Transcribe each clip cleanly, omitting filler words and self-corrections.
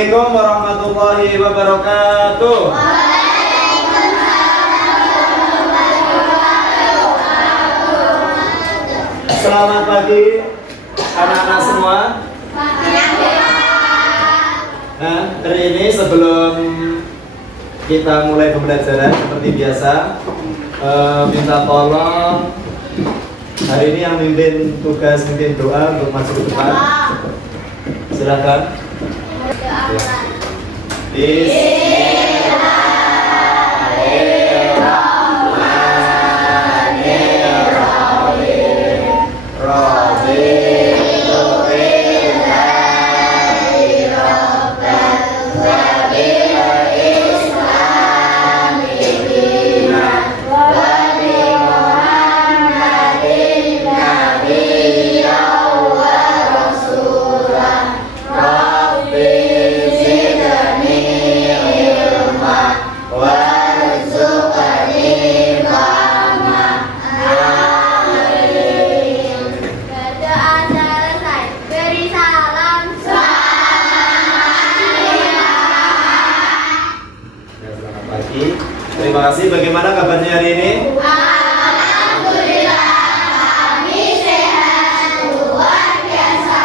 Assalamualaikum warahmatullahi wabarakatuh. Selamat pagi anak-anak semua. Nah, hari ini sebelum kita mulai pembelajaran seperti biasa, minta tolong hari ini yang mimpin tugas mimpin doa untuk masuk ke depan. Silakan. Terima kasih. Bagaimana kabarnya hari ini? Alhamdulillah, kami sehat, luar biasa.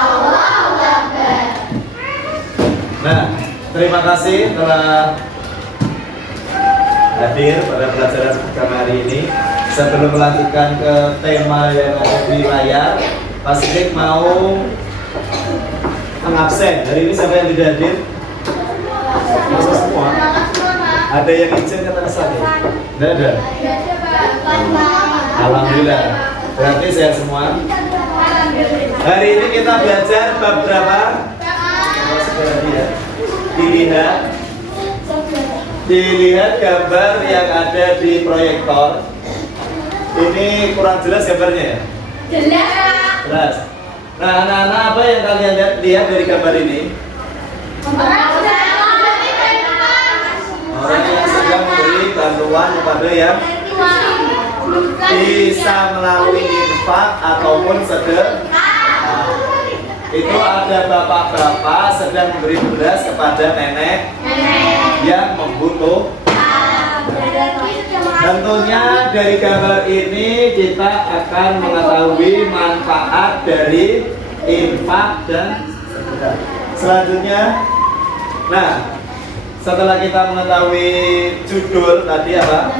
Allahu Akbar. Nah, terima kasih telah hadir pada pelajaran kami hari ini. Sebelum melanjutkan ke tema yang ada di layar, Pak Sidik mau mengabsen. Hari ini siapa yang tidak hadir? Masa semua? Ada yang izin kata saya? Tidak ada? Alhamdulillah. Berarti sehat semua. Hari ini kita belajar bab berapa? Dilihat gambar yang ada di proyektor. Ini kurang jelas gambarnya ya? Jelas. Nah, anak-anak, apa yang kalian lihat dari gambar ini? Orang yang sedang memberi bantuan kepada yang bisa melalui infak ataupun sedekah. Itu ada bapak-bapak sedang memberi beras kepada nenek yang membutuhkan. Tentunya dari gambar ini kita akan mengetahui manfaat dari infak dan sedekah. Selanjutnya, nah, setelah kita mengetahui judul tadi apa?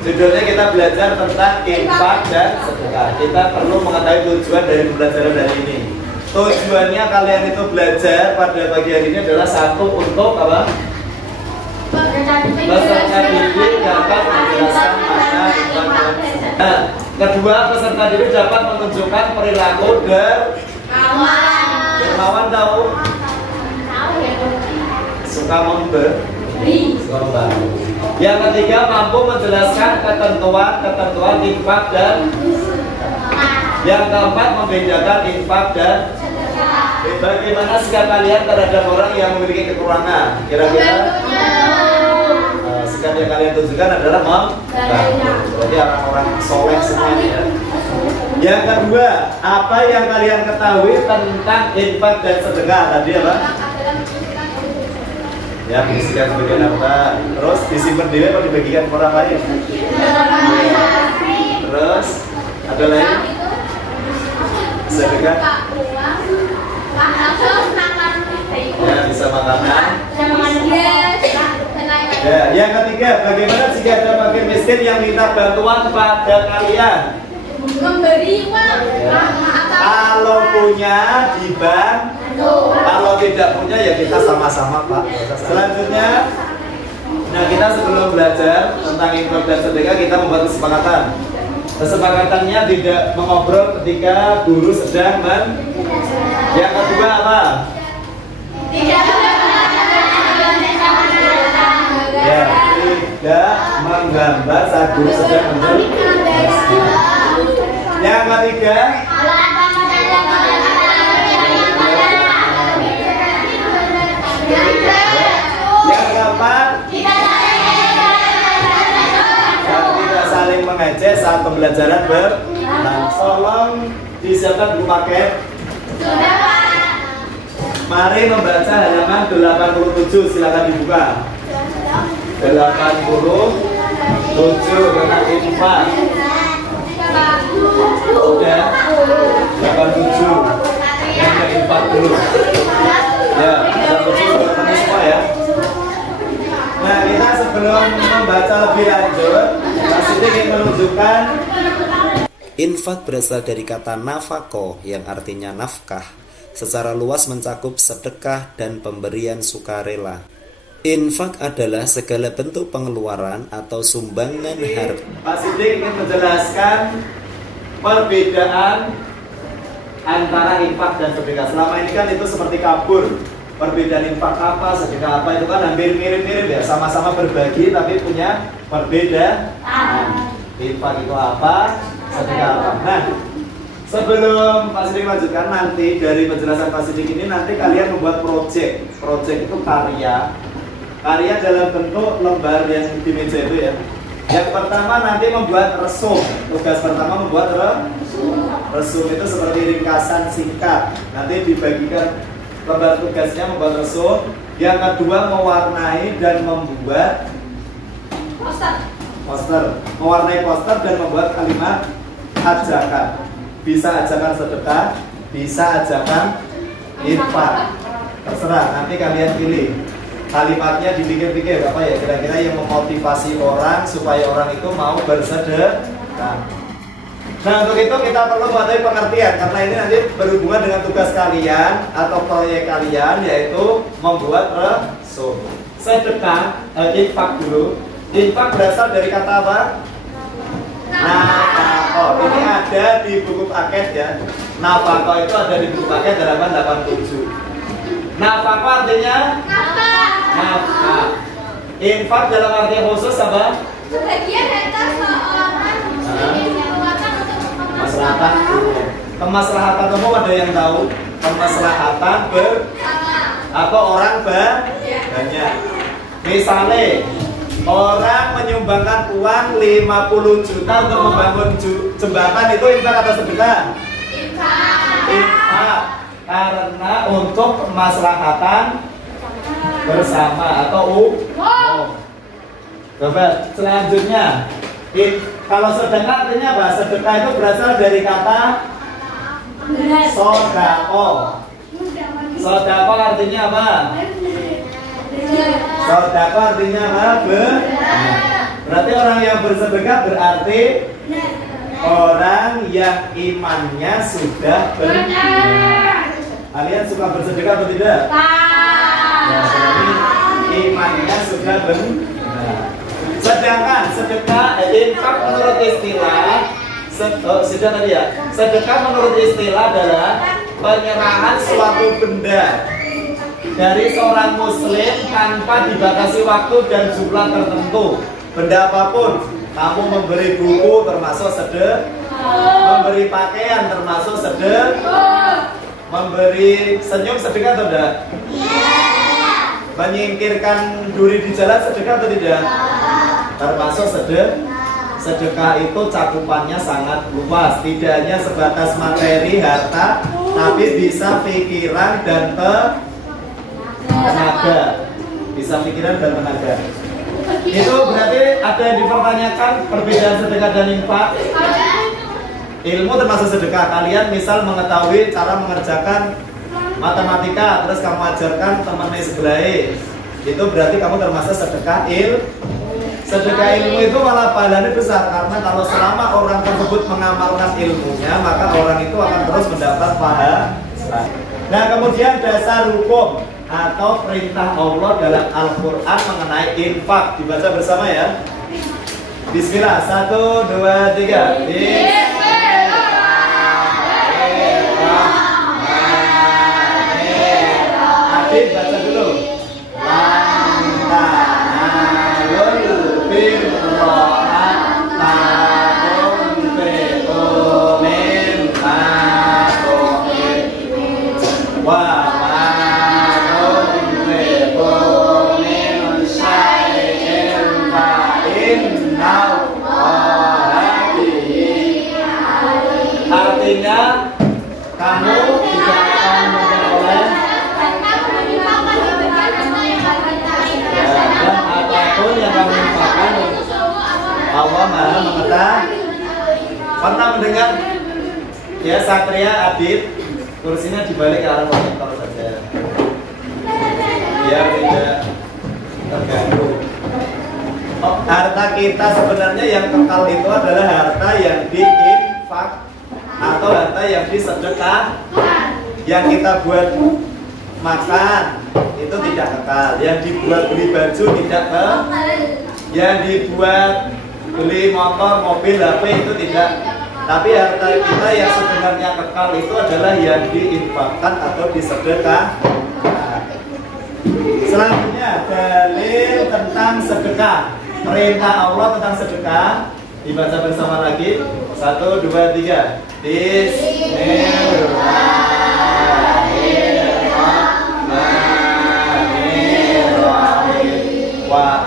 Judulnya kita belajar tentang infak dan sedekah. Kita perlu mengetahui tujuan dari pembelajaran hari ini. Tujuannya kalian itu belajar pada pagi hari ini adalah satu, untuk apa? Peserta didik dapat menjelaskan makna infak dan sedekah. Nah, kedua, peserta didik dapat menunjukkan perilaku dermawan. Tahu? Suka memberi. Yang ketiga, mampu menjelaskan ketentuan infak dan. Yang keempat, membedakan infak dan. Bagaimana sikap kalian terhadap orang yang memiliki kekurangan? Kira-kira sikap yang kalian tunjukkan adalah membantu. Berarti orang-orang soleh semuanya ya. Yang kedua, apa yang kalian ketahui tentang infak dan sedekah tadi apa? Ya, diisikan sebagian apa, terus disimpan diri atau dibagikan ke orang lain. Terus ada lagi sedekah. Ya, bisa makanan. Ya, yang ketiga, bagaimana jika ada fakir miskin yang minta bantuan pada kalian? Memberi uang. Ya. Kalau punya dibantu, kalau tidak punya ya kita sama-sama Pak. Selanjutnya, nah kita sebelum belajar tentang infak dan sedekah kita membuat kesepakatan. Kesepakatannya tidak mengobrol ketika guru sedang Yang kedua apa? Ya, tidak menggambar saat guru sedang menjelaskan. Yang ketiga, yang keempat, tidak saling mengejek saat pembelajaran berlangsung. Tolong disiapkan buku paket. Mari membaca halaman 87, silakan dibuka. 87 tentang infak. Udah 87 yang infak dulu. Ya, 87 bertemu semua ya. Nah, kita sebelum membaca lebih lanjut, Mas Siti ingin menunjukkan infak berasal dari kata nafako yang artinya nafkah. Secara luas mencakup sedekah dan pemberian sukarela. Infak adalah segala bentuk pengeluaran atau sumbangan harta. Pak Sidik ingin menjelaskan perbedaan antara infak dan sedekah. Selama ini kan itu seperti kabur. Perbedaan infak apa, sedekah apa itu kan hampir mirip-mirip ya, sama-sama berbagi tapi punya perbedaan. Infak itu apa, sedekah apa. Nah, sebelum Pak Sidik lanjutkan, nanti dari penjelasan Pak Sidik ini nanti kalian membuat project. Project itu karya dalam bentuk lembar yang di meja itu ya. Yang pertama nanti membuat resum. Tugas pertama membuat resum itu seperti ringkasan singkat. Nanti dibagikan lembar tugasnya membuat resum. Yang kedua mewarnai dan membuat poster. Mewarnai poster dan membuat kalimat ajakan. Bisa ajakan sedekah, bisa ajakan infak. Terserah, nanti kalian pilih. Kalimatnya dipikir-pikir apa ya kira-kira yang memotivasi orang supaya orang itu mau bersedekah. Nah, untuk itu kita perlu mematuhi pengertian karena ini nanti berhubungan dengan tugas kalian atau proyek kalian, yaitu membuat resum. Sedekah, infak dulu. Infak berasal dari kata apa? Nafkah. Ini ada di buku paket ya. Nafkah itu ada di buku paket halaman 87. Nafkah artinya nafkah. Infak dalam arti khusus apa? Sebagian harta seorang muslim dikeluarkan untuk Kemaslahatan. Kemaslahatan umum ada yang tahu? Kemaslahatan atau orang banyak. Misalnya orang menyumbangkan uang 50 juta untuk membangun jembatan, itu infak atau sedekah? Infak. Karena untuk kemaslahatan bersama atau umum. Coba selanjutnya, kalau sedekah artinya apa? Sedekah itu berasal dari kata sodako. Sodako artinya apa? Sodako artinya apa? Berarti orang yang bersedekah berarti orang yang imannya sudah benar. Kalian suka bersedekah atau tidak? Ya, berarti imannya sudah benar. Sedangkan sedekah, infak menurut istilah, sudah tadi ya. Sedekah menurut istilah adalah penyerahan suatu benda dari seorang muslim tanpa dibatasi waktu dan jumlah tertentu. Benda apapun, kamu memberi buku termasuk sedekah, memberi pakaian termasuk sedekah, memberi senyum sedekah atau tidak? Menyingkirkan duri di jalan sedekah atau tidak? Termasuk sedekah. Sedekah itu cakupannya sangat luas, tidak hanya sebatas materi harta, tapi bisa pikiran dan tenaga. Bisa pikiran dan tenaga. Itu berarti ada yang dipertanyakan perbedaan sedekah dan infak. Ilmu termasuk sedekah. Kalian misal mengetahui cara mengerjakan matematika, terus kamu ajarkan temannya sebelah, itu berarti kamu termasuk sedekah Sedekah ilmu itu malah pahalanya besar, karena kalau selama orang tersebut mengamalkan ilmunya, maka orang itu akan terus mendapat pahala. Nah, kemudian dasar hukum atau perintah Allah dalam Al-Quran mengenai infak dibaca bersama ya. Bismillah, 1, 2, 3. Adit baca dulu. Artinya kamu tidak akan memperoleh Allah Maha mengetahui. Pernah mendengar ya Satria Adit? Kursinya dibalik ke arah monitor saja biar tidak terganggu. Harta kita sebenarnya yang kekal itu adalah harta yang diinfak atau harta yang disedekah. Yang kita buat makan itu tidak kekal, yang dibuat beli baju tidak kekal, yang dibuat beli motor, mobil, HP itu tidak. Tapi harta kita yang sebenarnya kekal itu adalah yang diinfakkan atau disedekah. Selanjutnya dalil tentang sedekah. Perintah Allah tentang sedekah dibaca bersama lagi. 1, 2, 3. Bismillahirrahmanirrahim. Wa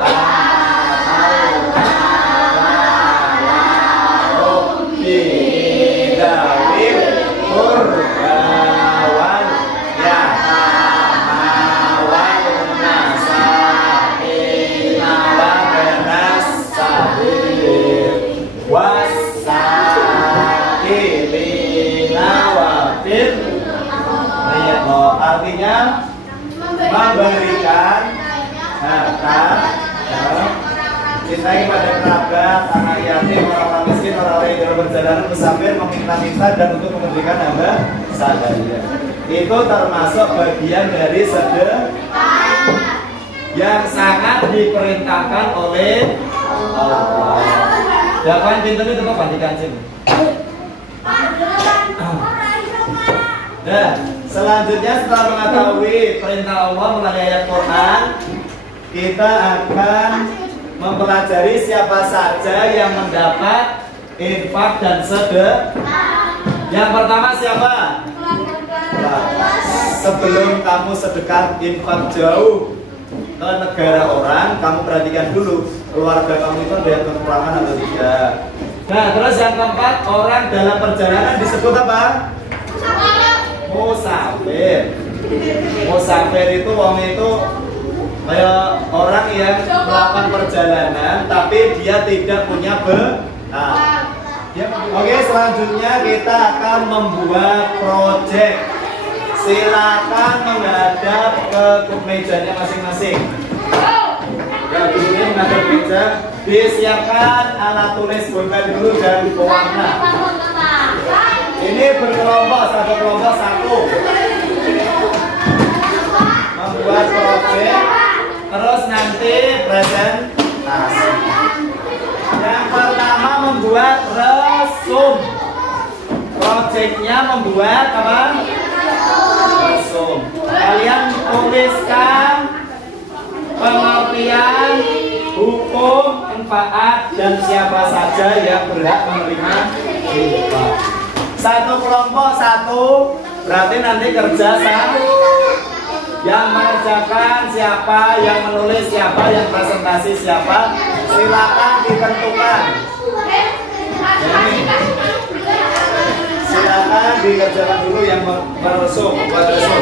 artinya memberikan harta, cintai kepada kerabat, anak yatim, orang miskin, orang lain dalam perjalanan musafir, meminta-minta dan untuk memberikan hamba sahaya. Itu termasuk bagian dari sedekah yang sangat diperintahkan oleh Allah. Jangan pintu itu kok bantikan sini. Dan selanjutnya setelah mengetahui perintah Allah melalui ayat Quran, kita akan mempelajari siapa saja yang mendapat infak dan sedekah. Yang pertama siapa? Sebelum kamu sedekah infak jauh ke negara orang, kamu perhatikan dulu keluarga kamu itu ada yang kekurangan atau tidak. Nah, terus yang keempat, orang dalam perjalanan disebut apa? Musafir. Musafir itu wong itu kayak orang yang melakukan perjalanan tapi dia tidak punya bekal. Oke, selanjutnya kita akan membuat proyek. Silakan menghadap ke mejanya masing-masing. Ya, dulunya menghadap meja. Disiapkan alat tulis pulpen dulu dan pewarna. Ini berkelompok, satu kelompok satu. Membuat proyek, terus nanti presentasi. Yang pertama membuat resum. Proyeknya membuat apa? Resum. Kalian tuliskan pengertian, hukum, manfaat, dan siapa saja yang berhak menerima infak. Satu kelompok satu, berarti nanti kerja sama. Yang mengerjakan siapa, yang menulis siapa, yang presentasi siapa, silakan ditentukan. Silakan dikerjakan dulu yang meresum, buat resum.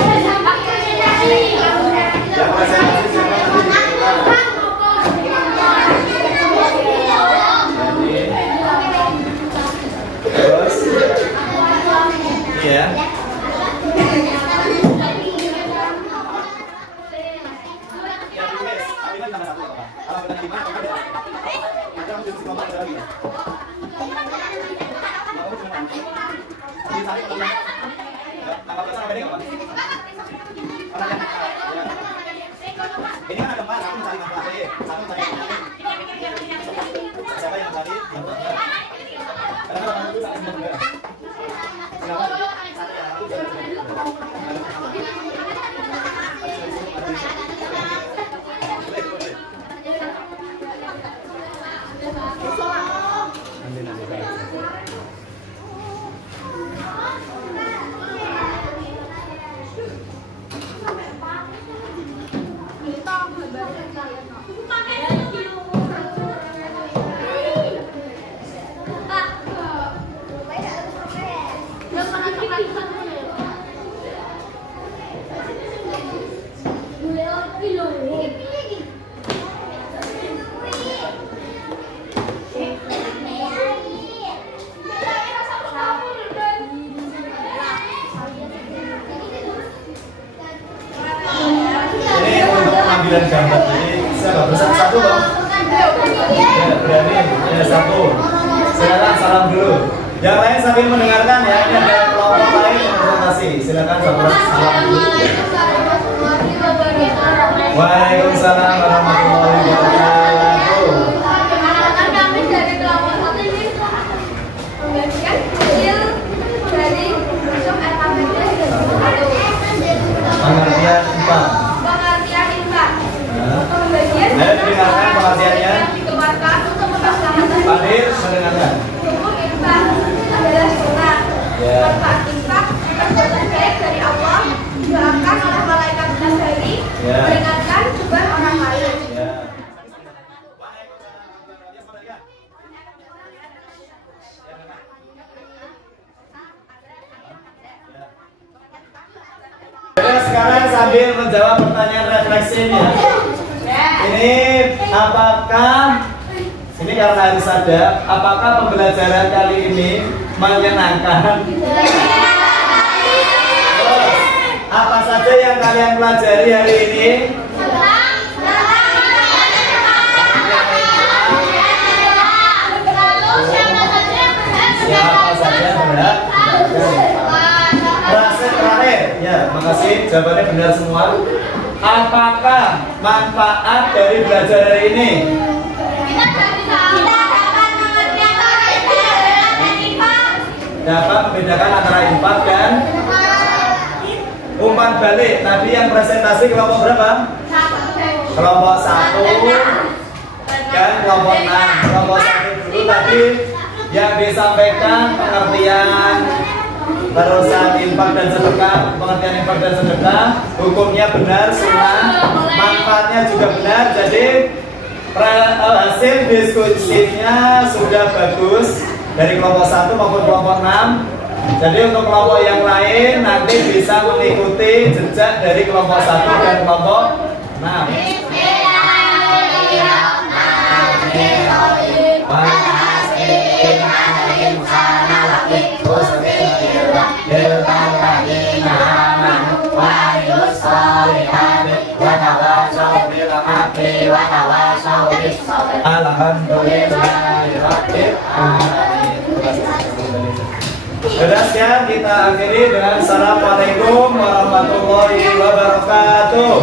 Yang presentasi siapa nanti ditentukan. Terus, ya. Ini kan ada 4, aku mencari nomor aja. Satu mencari nomor. Siapa yang mencari? Karena kalau itu saat ini juga. dan gambar. Jadi siapa bersatu dong? Ya, berani. Ya, satu. Silakan salam dulu. Yang lain sambil mendengarkan ya. Ini ada kelompok lain yang presentasi. Silakan salam dulu. Waalaikumsalam warahmatullahi wabarakatuh. Kami dari kelompok satu ini membagikan hasil dari rumusum alfabet dari Pengertian IPA. pengertian IPA. Nah. Pembagian Ayo dengarkan pengertiannya. yang dikeluarkan untuk memastikan Hadir mendengarkan. hukum IPA adalah sunnah. Ya. Manfaat IPA perbuatan baik dari Allah, didoakan oleh malaikat dan dari Ya. meringankan beban orang lain. Ya. Oke, sekarang sambil menjawab pertanyaan refleksi ini ya. Ini apakah ini karena harus ada, apakah pembelajaran kali ini menyenangkan? Terus, apa saja yang kalian pelajari hari ini? Siapa saja benar? Terakhir, ya, makasih. Jawabannya benar semua. Apakah manfaat dari belajar hari ini? Dapat membedakan antara infak dan umpan balik. Tadi yang presentasi kelompok berapa? Kelompok 1 dan kelompok 6. Kelompok 1 dulu tadi yang disampaikan pengertian terusan infak dan sedekah, pengertian infak dan sedekah, hukumnya benar, sunnah, manfaatnya juga benar. Jadi hasil diskusinya sudah bagus dari kelompok 1 maupun kelompok 6. Jadi untuk kelompok yang lain nanti bisa mengikuti jejak dari kelompok 1 dan kelompok 6. Alhamdulillahirabbil alamin. Sudah sekian kita akhiri dengan assalamualaikum warahmatullahi wabarakatuh.